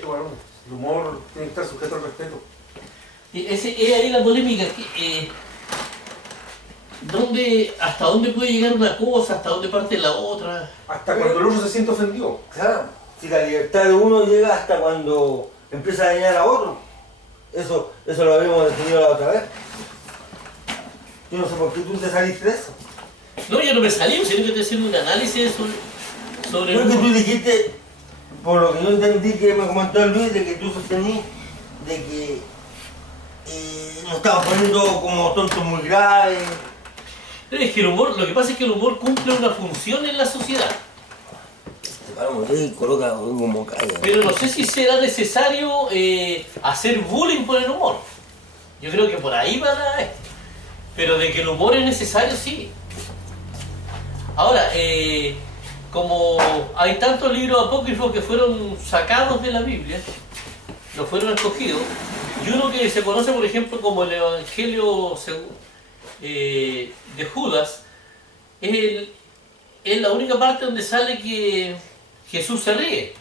Bueno, el humor tiene que estar sujeto al respeto. Y es ahí la polémica, hasta dónde puede llegar una cosa, hasta dónde parte la otra. Hasta cuando el otro se siente ofendido. Claro, si la libertad de uno llega hasta cuando empieza a dañar a otro. Eso lo habíamos definido la otra vez. Yo no sé por qué tú te saliste de eso. No, yo no me salí, sino que estoy haciendo un análisis sobre Creo que tú dijiste, por lo que yo entendí que me comentó Luis, de que tú sostenías de que nos estamos poniendo como tontos muy graves. Pero es que el humor, lo que pasa es que el humor cumple una función en la sociedad. Se para un y coloca como calla. Pero no sé si será necesario hacer bullying por el humor. Yo creo que por ahí va la... Pero de que el humor es necesario, sí. Ahora, como hay tantos libros apócrifos que fueron sacados de la Biblia, no fueron escogidos, y uno que se conoce, por ejemplo, como el Evangelio de Judas, es la única parte donde sale que Jesús se ríe.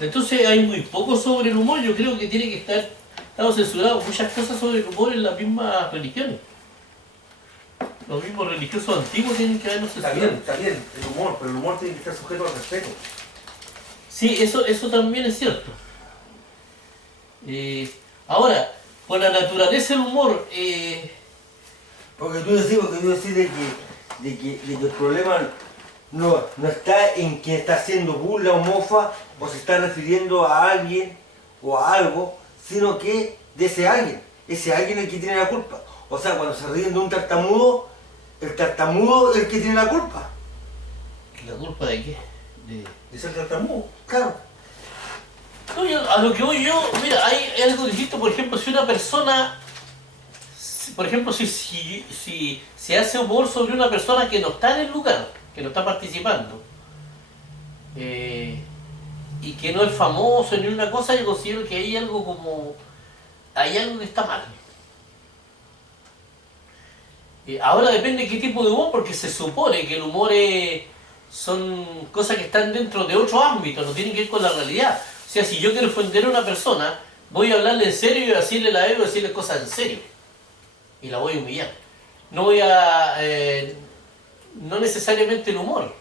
Entonces hay muy poco sobre el humor. Yo creo que tiene que estar censurado muchas cosas sobre el humor en las mismas religiones. Los mismos religiosos antiguos tienen que habernos censurado. Está bien, el humor, pero el humor tiene que estar sujeto al respeto. Sí, eso también es cierto. Ahora, por la naturaleza del humor, Porque tú decís de que el problema no está en quien está haciendo burla o mofa o se está refiriendo a alguien o a algo, sino que de ese alguien es el que tiene la culpa. O sea, cuando se ríen de un tartamudo, el tartamudo es el que tiene la culpa. ¿la culpa de qué? Es el tartamudo. Claro. No, a lo que voy yo, mira, hay algo distinto, por ejemplo, si una persona, por ejemplo, si se hace humor sobre una persona que no está en el lugar, que no está participando, y que no es famoso ni una cosa, yo considero que hay algo que está mal. Ahora depende de qué tipo de humor, porque se supone que el humor son cosas que están dentro de otro ámbito, no tienen que ver con la realidad. O sea, si yo quiero ofender a una persona, voy a hablarle en serio y decirle la verdad, decirle cosas en serio. Y la voy a humillar. No voy a... no necesariamente el humor.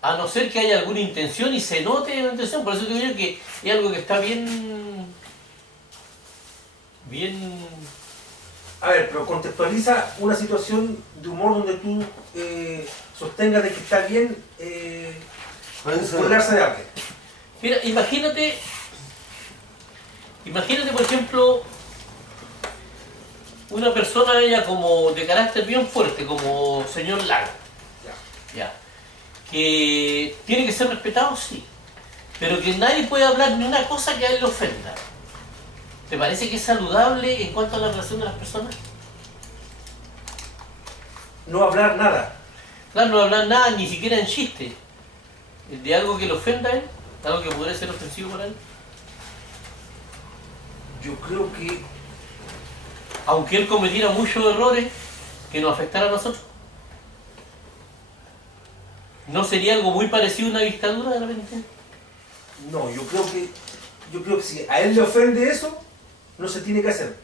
A no ser que haya alguna intención y se note la intención. Por eso te digo que es algo que está bien... A ver, pero contextualiza una situación de humor donde tú sostengas de que está bien burlarse de alguien. Mira, imagínate, por ejemplo, una persona ella como de carácter bien fuerte, como señor Lago, ya, que tiene que ser respetado, sí, pero que nadie puede hablar ni una cosa que a él le ofenda. ¿Te parece que es saludable en cuanto a la relación de las personas? No hablar nada. Claro, no hablar nada, ni siquiera en chiste, de algo que le ofenda a él, algo que podría ser ofensivo para él. Yo creo que Aunque él cometiera muchos errores que nos afectaran a nosotros. ¿No sería algo muy parecido a una dictadura de repente? no, yo creo que si a él le ofende eso, no se tiene que hacer.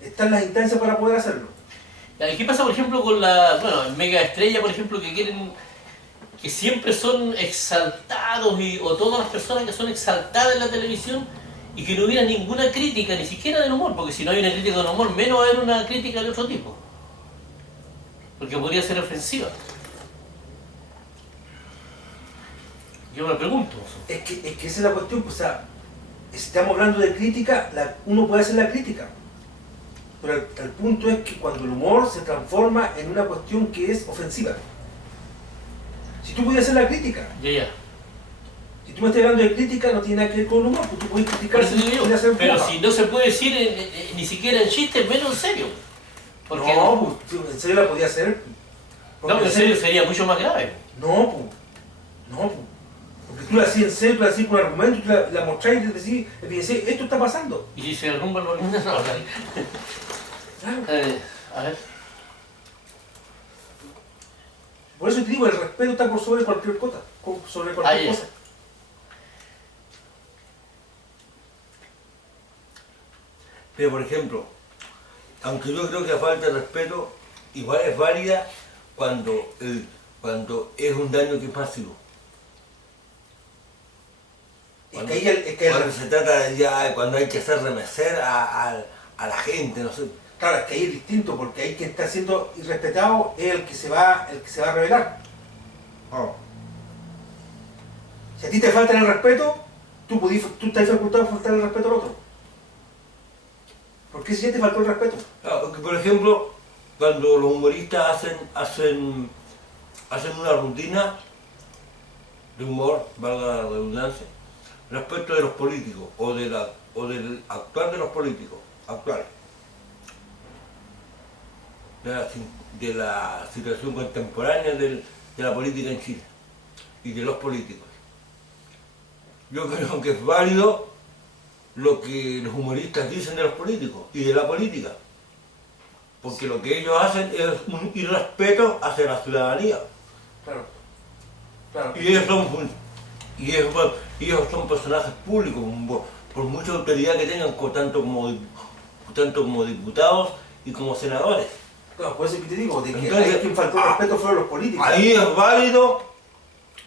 Están las instancias para poder hacerlo. ¿Qué pasa, por ejemplo, con la mega estrella, por ejemplo, que siempre son exaltados, o todas las personas que son exaltadas en la televisión y que no hubiera ninguna crítica, ni siquiera del humor, porque si no hay una crítica del humor, menos va a haber una crítica de otro tipo, porque podría ser ofensiva? Yo me pregunto. Es que esa es la cuestión, pues, o sea, si estamos hablando de crítica, uno puede hacer la crítica. Pero el punto es que cuando el humor se transforma en una cuestión que es ofensiva. Si tú puedes hacer la crítica, Ya. si tú me estás hablando de crítica, no tiene nada que ver con el humor, pues tú puedes criticar Por eso digo yo, sin hacer pero burla. si no se puede decir ni siquiera en chiste, menos en serio. Porque No, pues en serio la podía hacer. Porque no, en serio sería mucho más grave. No, pues. No, pues. Porque tú la hacías en serio, tú la hacías con argumentos, tú la mostrás y te decís, esto está pasando. Y si se derrumban los no, Claro. a ver. Por eso te digo, el respeto está por sobre cualquier cosa. Sobre cualquier ya. cosa. Pero por ejemplo, aunque yo creo que la falta de respeto igual es válida cuando es un daño que es masivo. Cuando, cuando se trata ya, cuando hay que hacer remecer a la gente, no sé. Claro, es que ahí es distinto, porque ahí quien está siendo irrespetado es el que se va a rebelar. Oh. Si a ti te falta el respeto, tú estás facultado de faltar el respeto al otro. ¿Por qué si ya te faltó el respeto? Claro, porque, por ejemplo, cuando los humoristas hacen una rutina de humor, valga la redundancia, respecto de los políticos o del actuar de los políticos actuales, de la situación contemporánea de la política en Chile y de los políticos. Yo creo que es válido lo que los humoristas dicen de los políticos y de la política, porque lo que ellos hacen es un irrespeto hacia la ciudadanía. Claro. Claro. Y ellos son personajes públicos, por mucha autoridad que tengan, tanto como diputados y como senadores. Claro, por eso que te digo, de que Entonces, ahí quien faltó el respeto fueron los políticos. Ahí es válido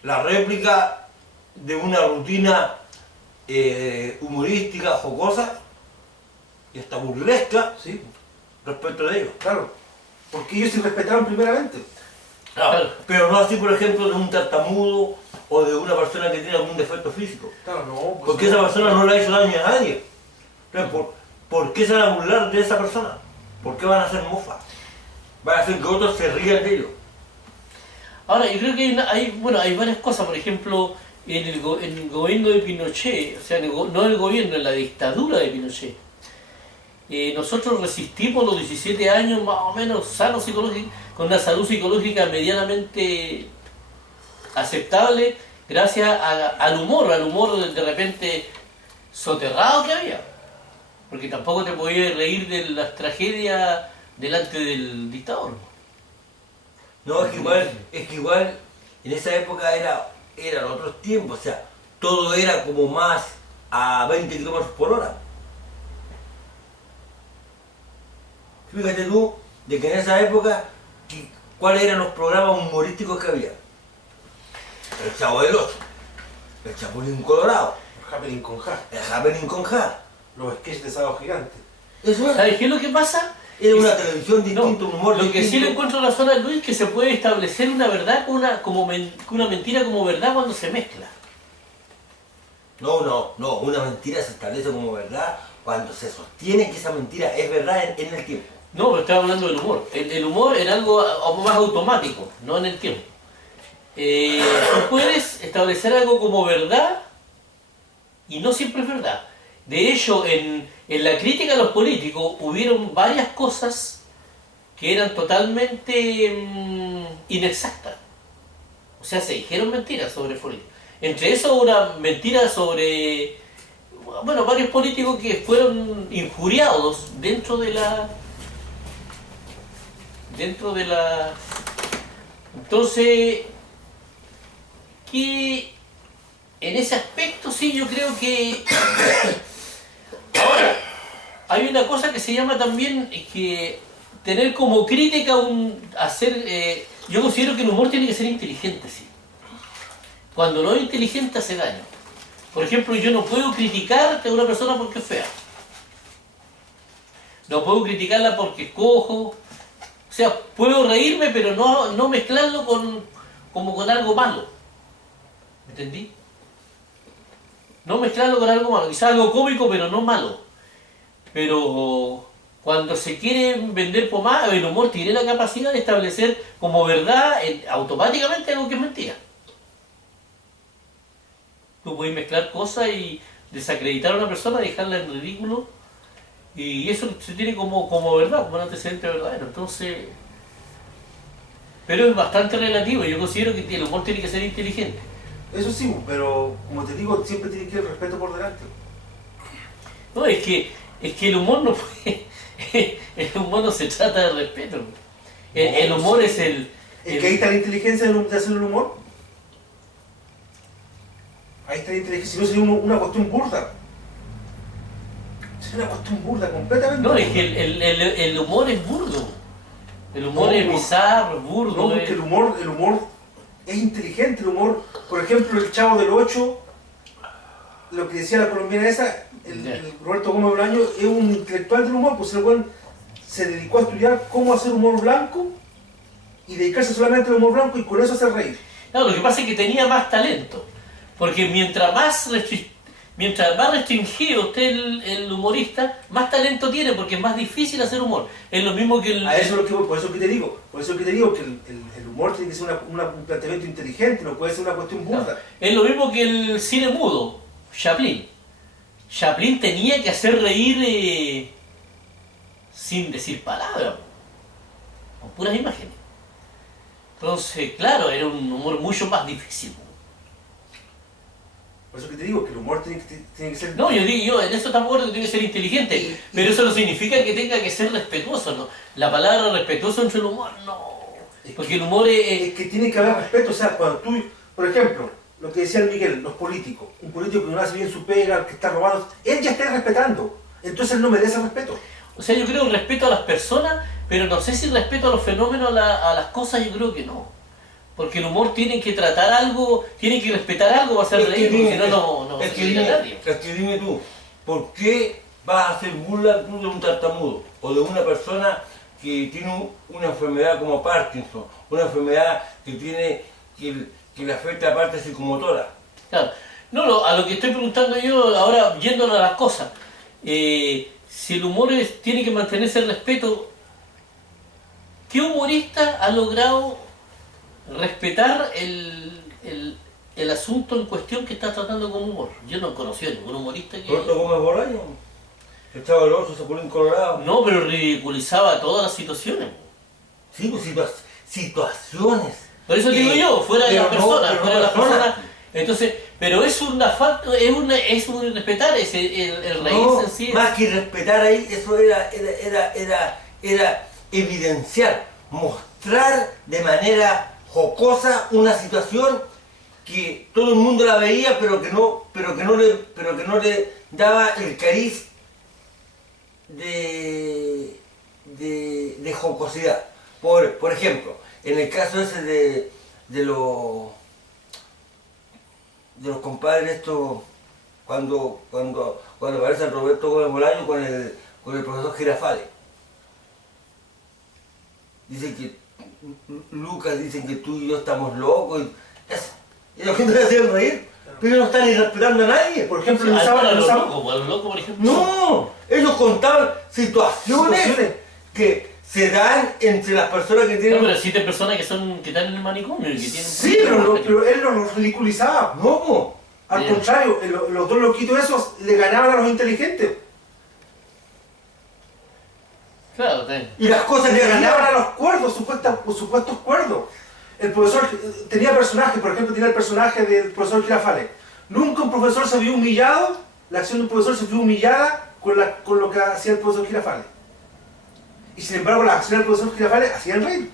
la réplica de una rutina humorística, jocosa y hasta burlesca, Sí, respecto de ellos. claro. Porque ellos se respetaron primeramente. Claro, pero no así, por ejemplo, de un tartamudo o de una persona que tiene algún defecto físico. Claro, no. Pues Porque no. esa persona no le ha hecho daño a nadie. Entonces, ¿por qué se van a burlar de esa persona? ¿Por qué van a hacer mofa? Van a hacer que otros se rían de ellos. Ahora, yo creo que hay varias cosas. Por ejemplo, en el gobierno de Pinochet, o sea, no en el gobierno, en la dictadura de Pinochet, nosotros resistimos los 17 años más o menos sanos psicológicos, con una salud psicológica medianamente aceptable, gracias al humor de repente soterrado que había. Porque tampoco te podías reír de las tragedias delante del dictador. No, es que igual en esa época eran otros tiempos, o sea, todo era como más a 20 kilómetros por hora. Fíjate tú, de que en esa época, ¿cuáles eran los programas humorísticos que había? El Chavo del Ocho, el Chapulín Colorado, El happening con Ja, el Happening con Ja. los sketches de Sábado Gigante. Eso era. ¿Sabes qué es lo que pasa? Era una televisión distinta, un humor Lo distinto. que sí le encuentro razón a Luis es que se puede establecer una verdad con una mentira como verdad cuando se mezcla. No, una mentira se establece como verdad cuando se sostiene que esa mentira es verdad en el tiempo. No, pero estaba hablando del humor. El humor era algo más automático, no en el tiempo. Tú puedes establecer algo como verdad y no siempre es verdad. De hecho, en la crítica a los políticos hubieron varias cosas que eran totalmente inexactas. O sea, se dijeron mentiras sobre políticos. Entre eso una mentira sobre, bueno, varios políticos que fueron injuriados dentro de la... Entonces, que en ese aspecto sí yo creo que... Ahora, hay una cosa que se llama también que tener como crítica yo considero que el humor tiene que ser inteligente, sí. Cuando no es inteligente hace daño. Por ejemplo, yo no puedo criticar a una persona porque es fea. No puedo criticarla porque es cojo. O sea, puedo reírme, pero no mezclarlo como con algo malo. ¿Entendí? No mezclarlo con algo malo. Quizás algo cómico, pero no malo. Pero cuando se quiere vender pomada, el humor tiene la capacidad de establecer como verdad automáticamente algo que es mentira. Tú puedes mezclar cosas y desacreditar a una persona, dejarla en ridículo. Y eso se tiene como verdad, como un antecedente verdadero. Entonces, pero es bastante relativo. Yo considero que el humor tiene que ser inteligente. Eso sí, pero como te digo, siempre tiene que ir el respeto por delante. No, es que el humor no puede, el humor no se trata de respeto. El humor es el... Es que ahí está la inteligencia de hacer el humor. Ahí está la inteligencia. Si no sería una cuestión burda. Es una cuestión burda, completamente. No, es que el humor es burdo. El humor No, es bizarro, es burdo. No, porque el humor es inteligente, el humor. Por ejemplo, el Chavo del Ocho, lo que decía la colombiana esa, el Roberto Gómez Bolaño, es un intelectual del humor, pues el buen se dedicó a estudiar cómo hacer humor blanco y dedicarse solamente al humor blanco y con eso hacer reír. No, lo que pasa es que tenía más talento. Porque mientras más restringido esté el humorista, más talento tiene, porque es más difícil hacer humor. Es lo mismo que A eso es lo que voy, por eso que te digo que el humor tiene que ser un planteamiento inteligente, no puede ser una cuestión burda. No, es lo mismo que el cine mudo, Chaplin. Chaplin tenía que hacer reír sin decir palabras, con puras imágenes. Entonces, claro, era un humor mucho más difícil. Por eso que te digo que el humor tiene que ser... No, yo en eso estamos de acuerdo que tiene que ser inteligente, pero eso no significa que tenga que ser respetuoso, ¿no? La palabra respetuoso entre el humor, no. Porque el humor es que tiene que haber respeto, o sea, cuando tú, por ejemplo, lo que decía el Miguel, los políticos, un político que no hace bien su pega, que está robando, él ya está respetando, entonces él no merece respeto. O sea, yo creo el respeto a las personas, pero no sé si respeto a los fenómenos, a las cosas, yo creo que no. Porque el humor tiene que tratar algo, tiene que respetar algo para hacer reír, porque si no es que se a nadie. dime tú, ¿por qué vas a hacer burla tú de un tartamudo? O de una persona que tiene una enfermedad como Parkinson, una enfermedad que le afecta a parte psicomotora. Claro. No, a lo que estoy preguntando yo, ahora yéndonos a las cosas, si el humor tiene que mantenerse el respeto, ¿qué humorista ha logrado respetar el asunto en cuestión que está tratando con humor? Yo no conocí a ningún humorista que... ¿Roberto Gómez Bolaño? El Chavo del Ocho, Chapulín Colorado. No, pero ridiculizaba todas las situaciones. Sí, pues situaciones. Por eso digo yo, fuera de la persona, fuera de la persona. Entonces, pero es una falta, es un irrespetar, el reírse en sí. Más que respetar ahí, eso era evidenciar, mostrar de manera jocosa una situación que todo el mundo la veía, pero que no le daba el cariz de jocosidad. Por ejemplo, en el caso ese de los compadres estos, cuando aparece el Roberto Gómez Bolaño con el profesor Girafales. Dicen que Lucas, dicen que tú y yo estamos locos y la gente le hacían reír, pero ellos no están ni respetando a nadie. Por ejemplo, a los locos, por ejemplo. No, ellos contaban situaciones que se dan entre las personas que tienen... No, pero existen personas que están en el manicomio y que tienen... Sí, pero él no los ridiculizaba. No, al contrario, los dos loquitos esos le ganaban a los inteligentes. Claro, y las cosas le ganaban a los cuerdos, supuestos cuerdos. El profesor tenía personajes, por ejemplo, tenía el personaje del profesor Girafales. Nunca un profesor se vio humillado, la acción de un profesor se vio humillada con lo que hacía el profesor Girafales. Y sin embargo, las acciones del profesor Girafales hacían reír.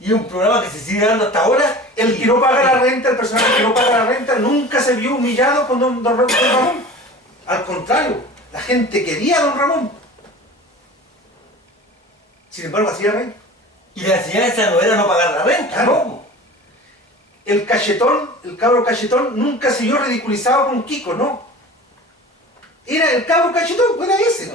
Y un programa que se sigue dando hasta ahora. El que no paga la renta, el personaje que no paga la renta, nunca se vio humillado con don Ramón. Al contrario, la gente quería a don Ramón. Sin embargo, hacía reír. Y la enseñanza no era no pagar la renta, claro. ¿no? El cachetón, el cabro cachetón, nunca se vio ridiculizado con Kiko, ¿no? Era el cabro cachetón, pues era ese.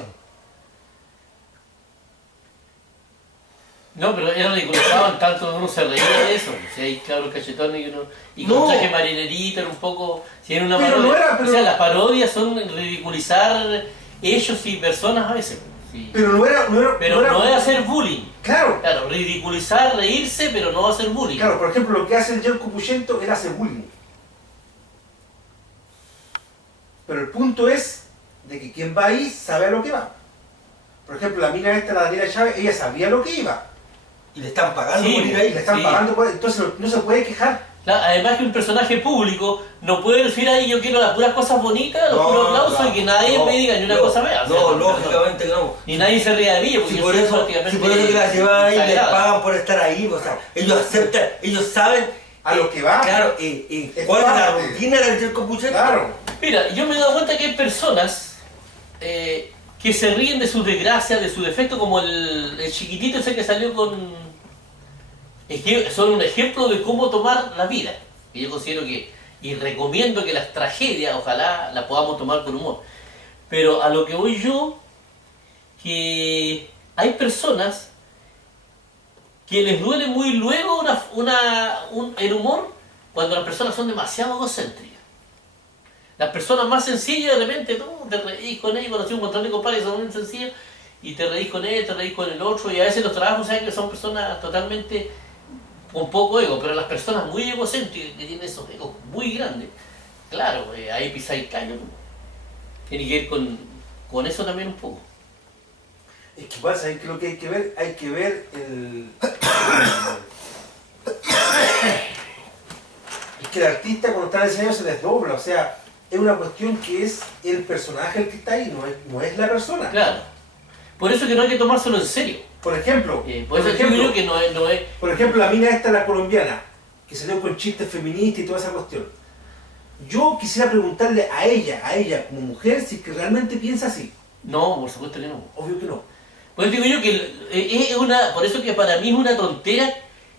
No, pero era ridiculizado en tanto uno se reía de eso. Si hay cabros cachetones y con traje marinerito, era un poco... Si era una parodia. O sea, las parodias son ridiculizar hechos y personas a veces. Sí. Pero no es hacer bullying. Claro. Claro, ridiculizar, reírse, pero no hacer bullying. Claro, por ejemplo, lo que hace el Yerko Puchento, él hace bullying. Pero el punto es de que quien va ahí sabe a lo que va. Por ejemplo, la mina esta, la Daniela Chávez, ella sabía lo que iba. Y le están pagando por ir ahí. Le están pagando por... Entonces no se puede quejar. Claro, además que un personaje público no puede decir ahí yo quiero las puras cosas bonitas, los puros aplausos y que nadie me diga ni una cosa fea. No, lógicamente no. Ni nadie se ría de mí, porque por eso que las llevan ahí les pagan por estar ahí. O sea, ellos aceptan, ellos saben a lo que va. Claro, ¿cuál es la parte. rutina del Yerko Pucheta? Claro. Mira, yo me he dado cuenta que hay personas que se ríen de sus desgracias, de sus defectos, como el chiquitito ese que salió con... Es que son un ejemplo de cómo tomar la vida. Y yo considero que, y recomiendo que las tragedias, ojalá las podamos tomar con humor. Pero a lo que voy yo, que hay personas que les duele muy luego el humor cuando las personas son demasiado egocéntricas. Las personas más sencillas, de repente, tú te reís con él, conocí un montón de compadres que son muy sencillos, y te reís con él, te reís con el otro, y a veces los trabajos, ¿sabes? Que son personas totalmente con poco ego, pero las personas muy egocéntricas, que tienen esos egos muy grandes, claro, ahí pisáis caño. Tiene que ver con eso también un poco. Es que pasa, es que lo que hay que ver es que el artista cuando está en el escenario se desdobla, o sea, es una cuestión que es el personaje el que está ahí, no es la persona. Claro. Por eso que no hay que tomárselo en serio. Por ejemplo, Por eso digo yo que no es... por ejemplo, la mina esta, la colombiana, que salió con chistes feministas y toda esa cuestión. Yo quisiera preguntarle a ella como mujer, si es que realmente piensa así. No, por supuesto que no. Obvio que no. Por eso digo yo que por eso que para mí es una tontera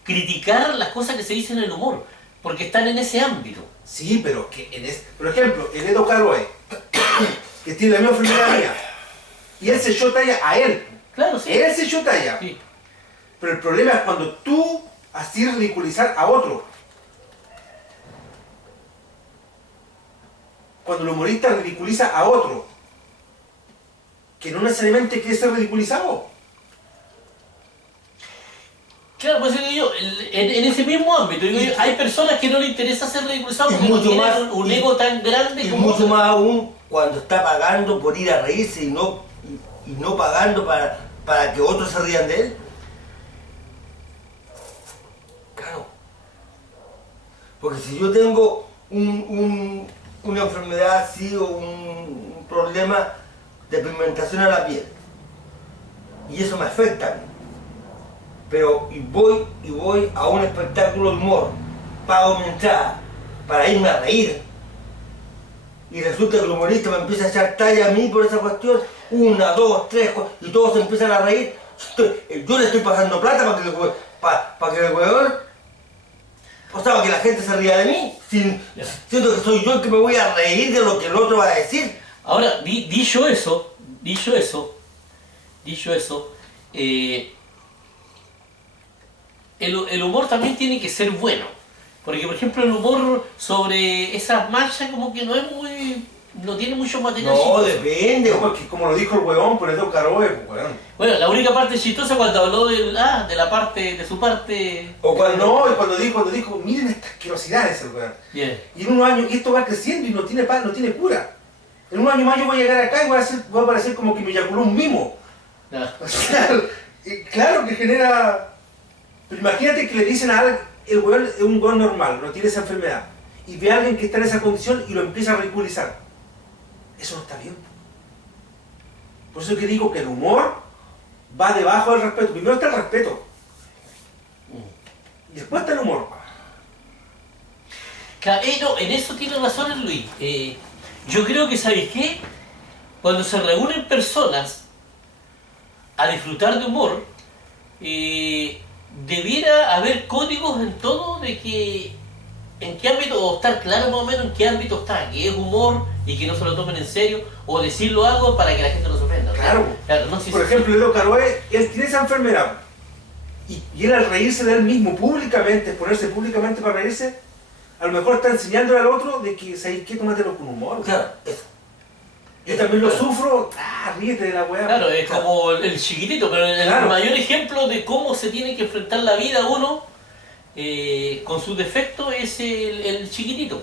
criticar las cosas que se dicen en el humor, porque están en ese ámbito. Sí, pero que por ejemplo, el Edo Caroe, que tiene la misma enfermedad mía, y él se echó talla a él. Claro, sí. Él se echó talla. Sí. Pero el problema es cuando tú así ridiculizar a otro. Cuando el humorista ridiculiza a otro, que no necesariamente quiere ser ridiculizado. Claro, pues digo yo, en ese mismo ámbito, digo yo, hay personas que no les interesa ser ridiculizados porque no tienen un ego tan grande y como mucho otros. más aún cuando está pagando por ir a reírse y no pagando para que otros se rían de él. Claro. Porque si yo tengo una enfermedad así o un problema de pigmentación a la piel y eso me afecta a mí, pero voy a un espectáculo de humor, pago mi entrada para irme a reír y resulta que el humorista me empieza a echar talla a mí por esa cuestión, 1, 2, 3, y todos se empiezan a reír, yo le estoy pasando plata para que el huevón, o sea, para que la gente se ría de mí, siento que soy yo el que me voy a reír de lo que el otro va a decir. Ahora, dicho eso, el humor también tiene que ser bueno. Porque, por ejemplo, el humor sobre esas manchas como que no tiene mucho material No, chistoso. depende. No, porque como lo dijo el huevón, por Edo Caroe, pues weón. Bueno, la única parte chistosa cuando habló de su parte... O cuando dijo, miren estas asquerosidades el weón. Bien. Y en unos años, y esto va creciendo y no tiene cura. En un año más yo voy a llegar acá y voy a parecer como que me eyaculó un mimo. Ya. O sea, claro que genera... Pero imagínate que le dicen a alguien, el weón es un weón normal, no tiene esa enfermedad, y ve a alguien que está en esa condición y lo empieza a ridiculizar. Eso no está bien. Por eso es que digo que el humor va debajo del respeto. Primero está el respeto. Y después está el humor. Claro, no, en eso tiene razón el Luis. Yo creo que, ¿sabéis qué? Cuando se reúnen personas a disfrutar de humor, debiera haber códigos en todo de que en qué ámbito, o estar claro más o menos en qué ámbito está, que es humor y que no se lo tomen en serio, o decirlo algo para que la gente no se ofenda. Claro. No, sí, Por sí, ejemplo, Edo Caroe, él tiene esa enfermedad. Y él al reírse de él mismo públicamente, exponerse públicamente para reírse, a lo mejor está enseñándole al otro de que, ¿sabes qué? Tómatelo con humor. Claro, eso. Yo también lo Claro. sufro, ríete de la weá. Claro, es como el chiquitito, pero el Claro. mayor ejemplo de cómo se tiene que enfrentar la vida uno con sus defectos es el chiquitito.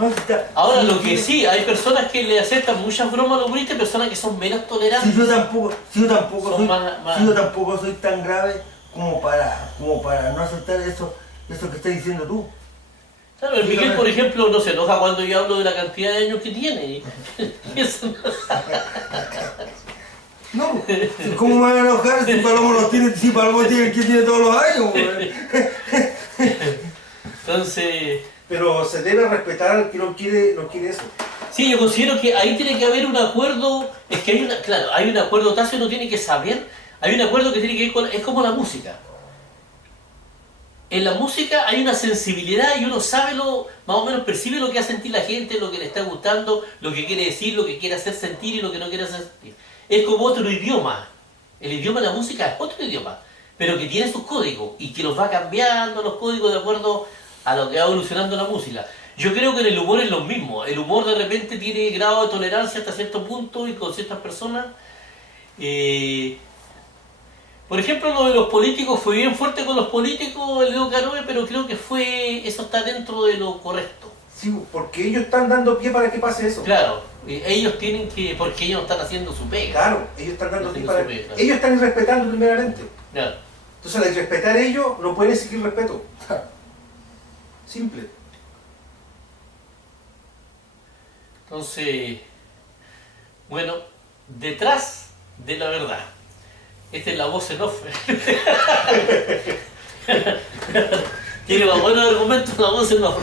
No, está- Ahora, lo que sí, hay personas que le aceptan muchas bromas a los humoristas, personas que son menos tolerantes. Si yo tampoco Son más- si yo tampoco soy tan grave como para no aceptar eso que estás diciendo tú. Claro, el Miguel, por ejemplo, no se enoja cuando yo hablo de la cantidad de años que tiene. Y eso No, ¿cómo me van a enojar si Palomo tiene que tiene todos los años, güey? Entonces, Pero se debe respetar al que no quiere eso. sí, yo considero que ahí tiene que haber un acuerdo, es que hay una, claro, hay un acuerdo tácito, uno tiene que saber, hay un acuerdo que tiene que ver con, es como la música. En la música hay una sensibilidad y uno sabe más o menos percibe lo que hace sentir la gente, lo que le está gustando, lo que quiere decir, lo que quiere hacer sentir y lo que no quiere hacer sentir. Es como otro idioma. El idioma de la música es otro idioma, pero que tiene sus códigos y que los va cambiando los códigos de acuerdo a lo que va evolucionando la música. Yo creo que en el humor es lo mismo. El humor de repente tiene grado de tolerancia hasta cierto punto y con ciertas personas. Por ejemplo, lo de los políticos fue bien fuerte con los políticos, el Leo Caroe, pero creo que eso está dentro de lo correcto. Sí, porque ellos están dando pie para que pase eso. Claro, ellos tienen que, porque ellos no están haciendo su pega. Claro, ellos están dando pie para... Claro. Ellos están irrespetando primeramente. Claro. Entonces, al irrespetar ellos, no pueden exigir respeto. Simple. Entonces, bueno, detrás de la verdad. Esta es la voz en off. Tiene más buenos argumentos la voz en off.